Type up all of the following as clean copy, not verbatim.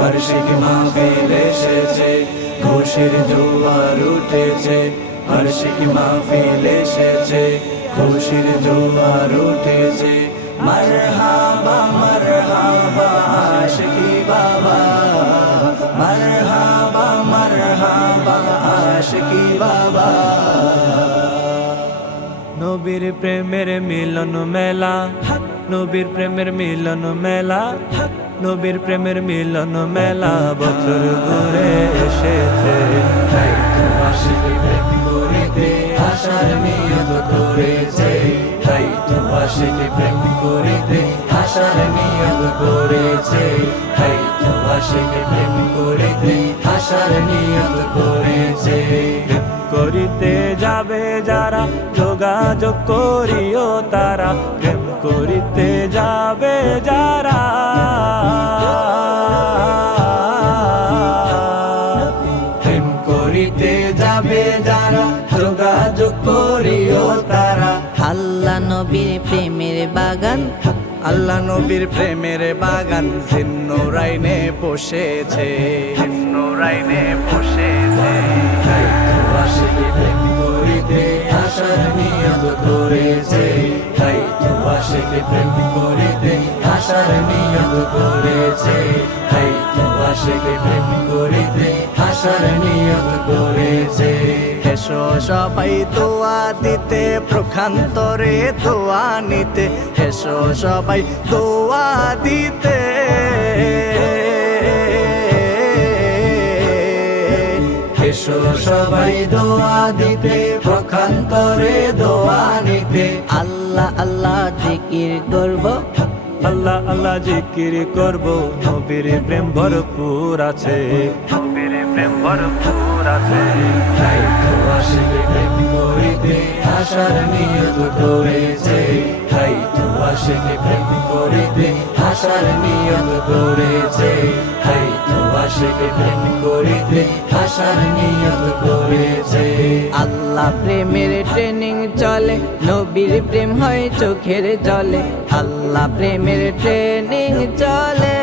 বার্ষিক মাহফিল এসেছে, খুশির জোয়ার উঠেছে। বার্ষিক মাহফিল এসেছে, খুশির জোয়ার উঠেছে। মারহাবা মারহাবা আশিকি বাবা, মারহাবা মারহাবা আশিকি বাবা। নবীর প্রেমের মিলন মেলা, নবীর প্রেমের মিলন মেলা, নবীর প্রেমের মিলন মেলা বছর ঘুরে এসেছে। তাই তো আশিকি প্রেম করিতে আসার নিয়ত করেছে, তাই তো আশিকি প্রেম করিতে আসার নিয়ত করেছে, তাই তো আশিকি প্রেম করিতে আসার নিয়ত করেছে। প্রেম করিতে যাবে যারা যোগাযোগ করিও তারা, প্রেম করিতে যাবে যারা, প্রেম করিতে যাবে যারা যোগাযোগ করিও তারা। আল্লাহ নবীর প্রেমের বাগান, আল্লাহ নবীর প্রেমের বাগান জিন্নুরাইনে বসেছে, জিন্নুরাইনে বসেছে। তাই তো আশিকি প্রেম করিতে আসার নিয়ত করেছে, তাই তো আশিকি প্রেম করিতে আসার নিয়ত করেছে, তাই তো আশিকি প্রেম করিতে আসার নিয়ত করেছে। এসো সবাই দোয়া দিতে প্রখান্তরে দোয়া নিতে, এসো সবাই দোয়া দিতে, এসো সবাই দোয়া দিতে প্রখান্তরে দোয়া নিতে। আল্লাহ আল্লাহ জিকির করব, আল্লাহ আল্লাহ জিকির করব, নবীর প্রেম ভরপুর আছে, নবীর প্রেম ভরপুর আছে। তাই তো আশিকি প্রেম করিতে আসার নিয়ত করেছে, তাই তো আশিকি প্রেম করিতে আসার নিয়ত করেছে, তাই তো আশিকি প্রেম করিতে আসার নিয়ত করেছে। আল্লাহ প্রেমের ট্রেনিং চলে, নবীর প্রেম হয় চোখের জলে। আল্লাহ প্রেমের ট্রেনিং চলে,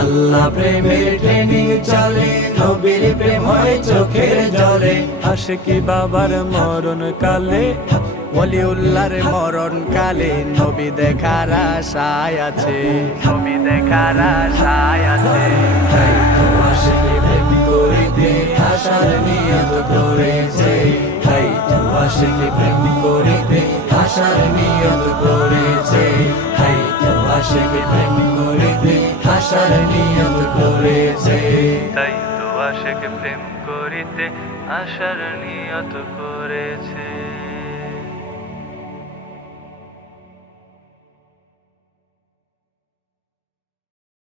আল্লাহ প্রেমের ট্রেনিং চলে, নবীর প্রেম হয় চোখের জলে। আশিকি বাবার মরণ কালে, ওলিউল্লাহর মরণ কালে নবী দেখার আশায় আছে, নবী দেখার আশায় আছে। তাই তো আশিকি প্রেম করিতে আসার নিয়ত করেছে, তাই তো আশিকি প্রেম করিতে আসার নিয়ত করেছে, তাই তো আশিকি প্রেম করিতে আসার নিয়ত করেছে। তাই তো আশিকি প্রেম করিতে আসার নিয়ত করেছে।